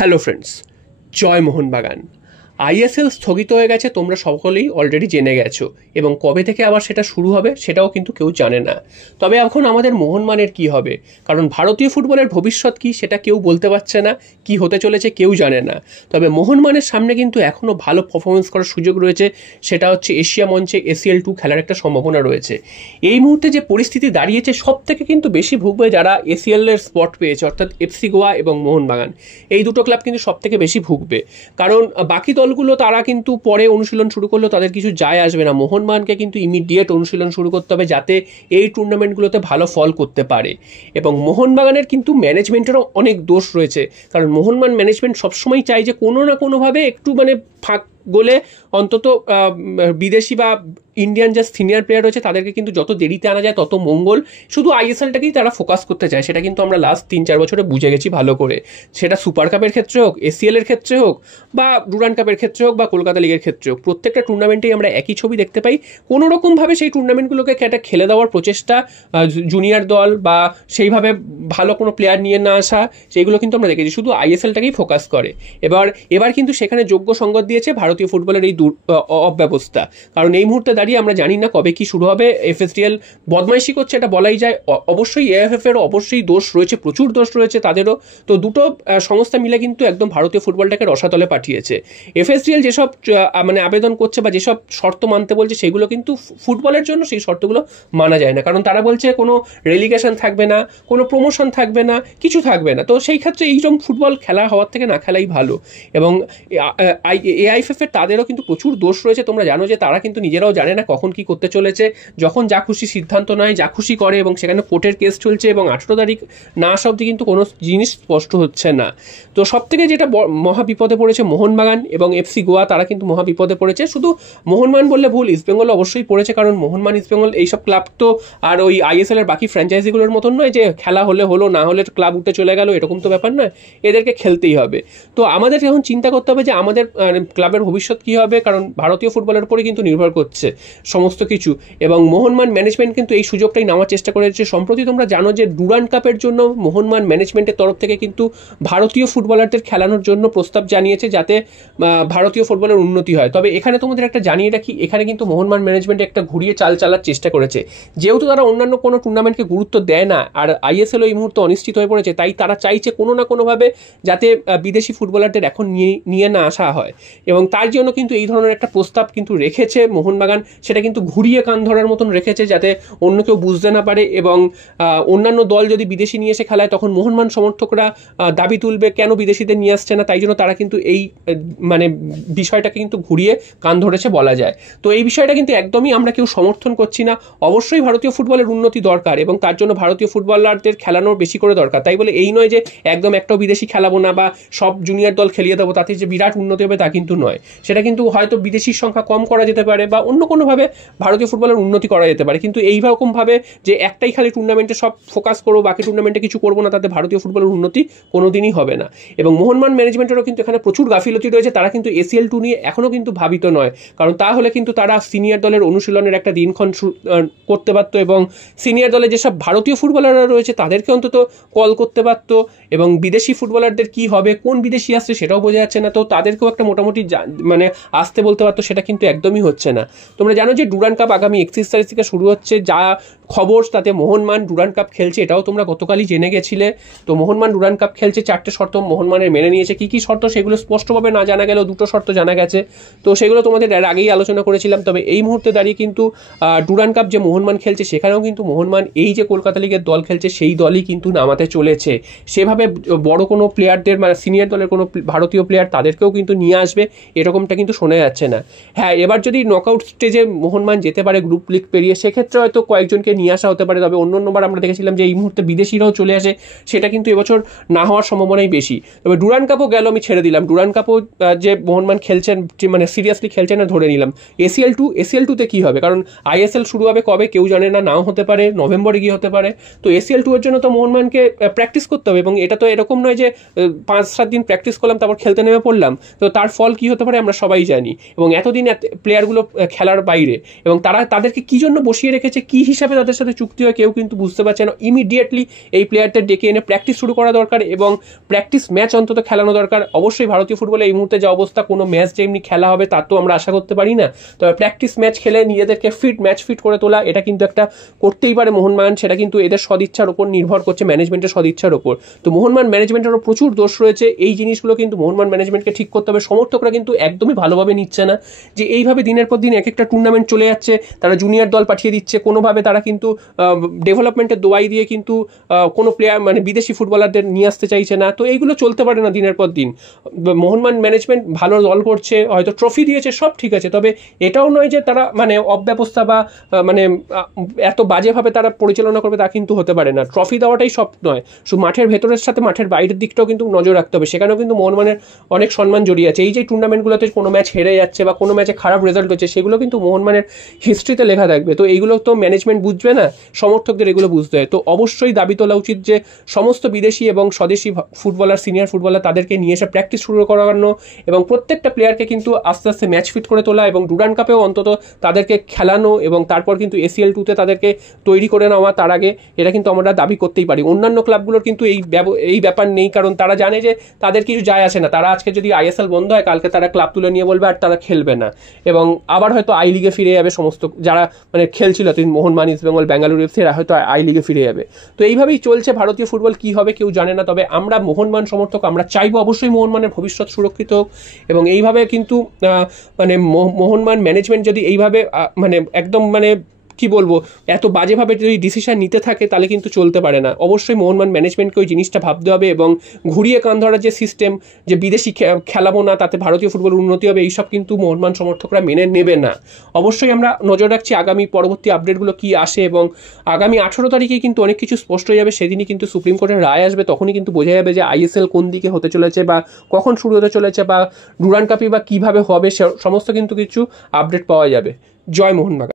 Hello friends, জয় Mohun Bagan. ISL স্থগিত হয়ে গেছে, তোমরা সকলেই অলরেডি জেনে গেছো, এবং কবে থেকে আবার সেটা শুরু হবে সেটাও কিন্তু কেউ জানে না। তবে এখন আমাদের মোহনবাগানের কি হবে, কারণ ভারতীয় ফুটবলের ভবিষ্যৎ কি সেটা কেউ বলতে পারছে না, কি হতে চলেছে কেউ জানে না। তবে মোহনবাগানের সামনে কিন্তু এখনও ভালো পারফরমেন্স করার সুযোগ রয়েছে, সেটা হচ্ছে এশিয়া মঞ্চে ACL2 খেলার একটা সম্ভাবনা রয়েছে। এই মুহূর্তে যে পরিস্থিতি দাঁড়িয়েছে, সব থেকে কিন্তু বেশি ভুগবে যারা ACL এর স্পট পেয়েছে, অর্থাৎ FC গোয়া এবং মোহনবাগান। এই দুটো ক্লাব কিন্তু সব থেকে বেশি ভুগবে, কারণ বাকি দলগুলো তারা কিন্তু পরে অনুশীলন শুরু করলেও তাদের কিছু যায় আসবে না। মোহনবাগানকে কিন্তু ইমিডিয়েট অনুশীলন শুরু করতে হবে, যাতে এই টুর্নামেন্টগুলোতে ভালো ফল করতে পারে। এবং মোহনবাগানের কিন্তু ম্যানেজমেন্টেরও অনেক দোষ রয়েছে, কারণ মোহনবাগান ম্যানেজমেন্ট সবসময় চাই যে কোনো না কোনোভাবে একটু ফাঁক গোলে অন্তত বিদেশি বা ইন্ডিয়ান যে সিনিয়র প্লেয়ার রয়েছে তাদেরকে কিন্তু যত দেরিতে আনা যায় তত মঙ্গল। শুধু আইএসএলটাকেই তারা ফোকাস করতে চায়, সেটা কিন্তু আমরা লাস্ট 3-4 বছরে বুঝে গেছি ভালো করে। সেটা সুপার কাপের ক্ষেত্রে হোক, ACL এর ক্ষেত্রে হোক, বা ডুরান্ড কাপের ক্ষেত্রে হোক, বা কলকাতা লিগের ক্ষেত্রে হোক, প্রত্যেকটা টুর্নামেন্টেই আমরা একই ছবি দেখতে পাই। কোনো রকমভাবে সেই টুর্নামেন্টগুলোকে একটা খেলে দেওয়ার প্রচেষ্টা, জুনিয়র দল বা সেইভাবে ভালো কোনো প্লেয়ার নিয়ে না আসা, সেইগুলো কিন্তু আমরা দেখেছি। শুধু আইএসএলটাকেই ফোকাস করে। এবার কিন্তু সেখানে যোগ্য সঙ্গত দিয়েছে ভারতীয় ফুটবলের এই অব্যবস্থা। কারণ এই মুহূর্তে দাঁড়িয়ে আমরা জানি না কবে কি শুরু হবে। FSDL বদমাইশি করছে, এটা বলাই যায়। অবশ্যই AIFF এরও অবশ্যই দোষ রয়েছে, প্রচুর দোষ রয়েছে তাদেরও। তো দুটো সংস্থা মিলে কিন্তু একদম ভারতীয় ফুটবলটাকে রসাতলে পাঠিয়েছে। FSDL যেসব আবেদন করছে বা যেসব শর্ত মানতে বলছে, সেগুলো কিন্তু ফুটবলের জন্য সেই শর্তগুলো মানা যায় না। কারণ তারা বলছে কোনো রেলিগেশন থাকবে না, কোনো প্রমোশন থাকবে না, কিছু থাকবে না। তো সেই ক্ষেত্রে এইরকম ফুটবল খেলা হওয়ার থেকে না খেলাই ভালো। এবং AIFF এর তাদেরও কিন্তু প্রচুর দোষ রয়েছে। তোমরা জানো যে তারা কিন্তু নিজেরাও জানে না কখন কি করতে চলেছে, যখন যা খুশি সিদ্ধান্ত নেয়, যা খুশি করে, এবং সেখানে কোর্টের কেস চলছে, এবং 18 তারিখ না আসা অবধি কিন্তু কোনো জিনিস স্পষ্ট হচ্ছে না। তো সব থেকে যেটা মহা বিপদে পড়েছে মোহনবাগান এবং FC গোয়া, তারা কিন্তু মহা বিপদে পড়েছে। শুধু মোহনবাগান বললে ভুল, ইস্টবেঙ্গল অবশ্যই পড়েছে, কারণ মোহনবাগান ইস্টবেঙ্গল এইসব ক্লাব তো আর ওই ISL এর বাকি ফ্র্যাঞ্চাইজিগুলোর মতন নয় যে খেলা হলে হলো, না হলে ক্লাব উঠে চলে গেল, এরকম তো ব্যাপার নয়। এদেরকে খেলতেই হবে। তো আমাদের এখন চিন্তা করতে হবে যে আমাদের ক্লাবের ভবিষ্যৎ কী হবে, কারণ ভারতীয় ফুটবলের উপরে কিন্তু নির্ভর করছে সমস্ত কিছু। এবং মোহনবাগান ম্যানেজমেন্ট কিন্তু এই সুযোগটাই নেওয়ার চেষ্টা করেছে। সম্প্রতি তোমরা জানো যে ডুরান্ড কাপের জন্য মোহনবাগান ম্যানেজমেন্টের তরফ থেকে কিন্তু ভারতীয় ফুটবলারদের খেলানোর জন্য প্রস্তাব জানিয়েছে, যাতে ভারতীয় ফুটবলের উন্নতি হয়। তবে এখানে তোমাদের একটা জানিয়ে রাখি, এখানে কিন্তু মোহনবাগান ম্যানেজমেন্ট একটা ঘুরিয়ে চাল চালার চেষ্টা করেছে। যেহেতু তারা অন্যান্য কোনো টুর্নামেন্টকে গুরুত্ব দেয় না, আর ISL এই মুহূর্তে অনিশ্চিত হয়ে পড়েছে, তাই তারা চাইছে কোনো না কোনোভাবে যাতে বিদেশি ফুটবলারদের এখন নিয়ে না আসা হয়। এবং তার জন্য কিন্তু এই ধরনের একটা প্রস্তাব কিন্তু রেখেছে মোহনবাগান। সেটা কিন্তু ঘুরিয়ে কান ধরার মতন রেখেছে, যাতে অন্য কেউ বুঝতে না পারে। এবং অন্যান্য দল যদি বিদেশি নিয়ে এসে খেলায়, তখন মোহনবাগান সমর্থকরা দাবি তুলবে কেন বিদেশিদের নিয়ে আসছে না। তাই জন্য তারা কিন্তু এই বিষয়টাকে কিন্তু ঘুরিয়ে কান ধরেছে বলা যায়। তো এই বিষয়টা কিন্তু একদমই আমরা কেউ সমর্থন করছি না। অবশ্যই ভারতীয় ফুটবলের উন্নতি দরকার, এবং তার জন্য ভারতীয় ফুটবলারদের খেলানোর বেশি করে দরকার। তাই বলে এই নয় যে একদম একটাও বিদেশি খেলাবো না বা সব জুনিয়র দল খেলিয়ে দেবো, তাতে যে বিরাট উন্নতি হবে তা কিন্তু নয়। সেটা কিন্তু হয়তো বিদেশির সংখ্যা কম করা যেতে পারে, বা অন্য কোনোভাবে ভারতীয় ফুটবলের উন্নতি করা যেতে পারে। কিন্তু এইরকমভাবে যে একটাই খালি টুর্নামেন্টে সব ফোকাস করবো, বাকি টুর্নামেন্টে কিছু করবো না, তাতে ভারতীয় ফুটবলের উন্নতি কোনোদিনই হবে না। এবং মোহনবাগান ম্যানেজমেন্টেরও কিন্তু এখানে প্রচুর গাফিলতি রয়েছে। তারা কিন্তু ACL2 নিয়ে এখনও কিন্তু ভাবিত নয়, কারণ তাহলে কিন্তু তারা সিনিয়র দলের অনুশীলনের একটা দিনক্ষণ করতে পারতো, এবং সিনিয়র দলে যেসব ভারতীয় ফুটবলাররা রয়েছে তাদেরকে অন্তত কল করতে পারতো। এবং বিদেশি ফুটবলারদের কি হবে, কোন বিদেশি আসছে সেটাও বোঝা যাচ্ছে না, তো তাদেরকেও একটা মোটামুটি আসতে বলতে পারতো। সেটা কিন্তু একদমই হচ্ছে না। তোমরা জানো যে ডুরান্ড কাপ আগামী 31 তারিখ থেকে শুরু হচ্ছে, যা খবর তাতে মোহনবাগান ডুরান্ড কাপ খেলছে, এটাও তোমরা গতকালই জেনে গেছিলে। তো মোহনবাগান ডুরান্ড কাপ খেলছে, 4টে শর্ত মোহনবাগানের মেনে নিয়েছে। কি কি শর্ত সেগুলো স্পষ্টভাবে না জানা গেলেও 2টো শর্ত জানা গেছে। তো সেগুলো তোমাদের আগেই আলোচনা করেছিলাম। তবে এই মুহূর্তে দাঁড়িয়ে কিন্তু ডুরান্ড কাপ যে মোহনবাগান খেলছে, সেখানেও কিন্তু মোহনবাগান এই যে কলকাতা লিগের দল খেলছে সেই দলই কিন্তু নামাতে চলেছে। সেভাবে বড় কোনো প্লেয়ারদের, সিনিয়র দলের কোনো ভারতীয় প্লেয়ার তাদেরকেও কিন্তু নিয়ে আসবে, এরকমটা কিন্তু শোনা যাচ্ছে না। হ্যাঁ, এবার যদি নকআউট স্টেজে মোহনবাগান যেতে পারে গ্রুপ লিগ পেরিয়ে, সেক্ষেত্রে হয়তো কয়েকজনকে নিয়ে আসা হতে পারে। তবে অন্যবার আমরা দেখেছিলাম যে এই মুহূর্তে বিদেশিরাও চলে আসে, সেটা কিন্তু এবছর না হওয়ার সম্ভাবনাই বেশি। তবে ডুরান্ড কাপও গেল, আমি ছেড়ে দিলাম। ডুরান্ড কাপও যে মোহনবাগান খেলছেন, সিরিয়াসলি খেলছেন না, ধরে নিলাম। ACL2 কি হবে, কারণ ISL শুরু হবে কবে কেউ জানে না, নাও হতে পারে, নভেম্বরে গিয়ে হতে পারে। তো ACL2 এর জন্য তো মোহনবাগানকে প্র্যাকটিস করতে হবে, এবং এটা তো এরকম নয় যে 5-7 দিন প্র্যাকটিস করলাম তারপর খেলতে নেমে পড়লাম। তো তার ফল কি হতে পারে আমরা সবাই জানি। এবং এতদিন প্লেয়ারগুলো খেলার বাইরে, এবং তাদেরকে কি জন্য বসিয়ে রেখেছে, কি হিসাবে তাদের প্লেয়ারদের সাথে চুক্তি হয় কেউ কিন্তু বুঝতে পারছে না। ইমিডিয়েটলি এই প্লেয়ারদের ডেকে এনে প্র্যাকটিস শুরু করা দরকার এবং প্র্যাকটিস ম্যাচ অন্তত খেলানো দরকার। অবশ্যই ভারতীয় ফুটবলে এই মুহূর্তে যে অবস্থা, কোনো ম্যাচ যে এমনি খেলা হবে তার তো আমরা আশা করতে পারি না, তবে প্র্যাকটিস ম্যাচ খেলে নিজেদেরকে ম্যাচ ফিট করে তোলা, এটা কিন্তু একটা করতেই পারে মোহনবাগান। সেটা কিন্তু এদের সদিচ্ছার ওপর নির্ভর করছে, ম্যানেজমেন্টের সদিচ্ছার ওপর। তো মোহনবাগান ম্যানেজমেন্টেরও প্রচুর দোষ রয়েছে, এই জিনিসগুলো কিন্তু মোহনবাগান ম্যানেজমেন্টকে ঠিক করতে হবে। সমর্থকরা কিন্তু একদমই ভালোভাবে নিচ্ছে না যে এইভাবে দিনের পর দিন এক একটা টুর্নামেন্ট চলে যাচ্ছে, তারা জুনিয়র দল পাঠিয়ে দিচ্ছে, কোনোভাবে তারা কিন্তু ডেভেলপমেন্টের দোয়াই দিয়ে কিন্তু কোনো প্লেয়ার মানে বিদেশি ফুটবলারদের নিয়ে আসতে চাইছে না। তো এইগুলো চলতে পারে না দিনের পর দিন। মোহনবাগান ম্যানেজমেন্ট ভালো দল করছে, হয়তো ট্রফি দিয়েছে, সব ঠিক আছে, তবে এটাও নয় যে তারা মানে অব্যবস্থা বা মানে এত বাজেভাবে তারা পরিচালনা করবে, তা কিন্তু হতে পারে না। ট্রফি দেওয়াটাই সব নয়, শুধু মাঠের ভেতরের সাথে মাঠের বাইরের দিকটাও কিন্তু নজর রাখতে হবে। সেখানেও কিন্তু মোহনবাগানের অনেক সম্মান জড়িয়ে আছে। এই যে টুর্নামেন্টগুলোতে কোনো ম্যাচ হেরে যাচ্ছে বা কোনো ম্যাচে খারাপ রেজাল্ট হচ্ছে, সেগুলো কিন্তু মোহনবাগানের হিস্ট্রিতে লেখা থাকবে। তো এইগুলো তো ম্যানেজমেন্ট বুঝবে না, সমর্থকদের এগুলো বুঝতে হয়। তো অবশ্যই দাবি তোলা উচিত যে সমস্ত বিদেশি এবং স্বদেশি ফুটবলার, সিনিয়র ফুটবলার, তাদেরকে নিয়ে এসে প্র্যাকটিস শুরু করানো এবং প্রত্যেকটা প্লেয়ারকে কিন্তু আস্তে আস্তে ম্যাচ ফিট করে তোলা এবং ডুরান্ড কাপেও অন্তত তাদেরকে খেলানো এবং তারপর কিন্তু ACL 2-তে তাদেরকে তৈরি করে নেওয়া। তার আগে এটা কিন্তু আমরা দাবি করতেই পারি। অন্যান্য ক্লাবগুলোর কিন্তু এই ব্যাপার নেই, কারণ তারা জানে যে তাদের কিছু যায় আসে না। তারা আজকে যদি ISL বন্ধ হয়, কালকে তারা ক্লাব তুলে নিয়ে বলবে আর তারা খেলবে না, এবং আবার হয়তো আই লিগে ফিরে যাবে সমস্ত যারা মানে খেলছিল, মোহনবাগান, ইস্ট বেঙ্গল, বেঙ্গালুরু FC, এরা হয়তো আই লিগে ফিরে যাবে। তো এইভাবেই চলছে ভারতীয় ফুটবল, কি হবে কেউ জানে না। তবে আমরা মোহনবাগান সমর্থক, আমরা চাইবো অবশ্যই মোহনবাগানের ভবিষ্যৎ সুরক্ষিত হোক, এবং এইভাবে কিন্তু মানে মোহনবাগান ম্যানেজমেন্ট যদি এইভাবে মানে একদম মানে কি বলবো এত বাজেভাবে যদি ডিসিশন নিতে থাকে, তাহলে কিন্তু চলতে পারে না। অবশ্যই মোহনবাগান ম্যানেজমেন্টকে ওই জিনিসটা ভাবতে হবে এবং ঘুরিয়ে কান ধরার যে সিস্টেম, যে বিদেশি খেলাবো না তাতে ভারতীয় ফুটবল উন্নতি হবে, এইসব কিন্তু মোহনবাগান সমর্থকরা মেনে নেবে না। অবশ্যই আমরা নজর রাখছি আগামী পরবর্তী আপডেটগুলো কি আসে, এবং আগামী 18 তারিখে কিন্তু অনেক কিছু স্পষ্ট হয়ে যাবে। সেদিনই কিন্তু সুপ্রিম কোর্টের রায় আসবে, তখনই কিন্তু বোঝা যাবে যে ISL কোন দিকে হতে চলেছে বা কখন শুরু হতে চলেছে বা ডুরান্ড কাপই বা কীভাবে হবে, সমস্ত কিন্তু কিছু আপডেট পাওয়া যাবে। জয় মোহনবাগান।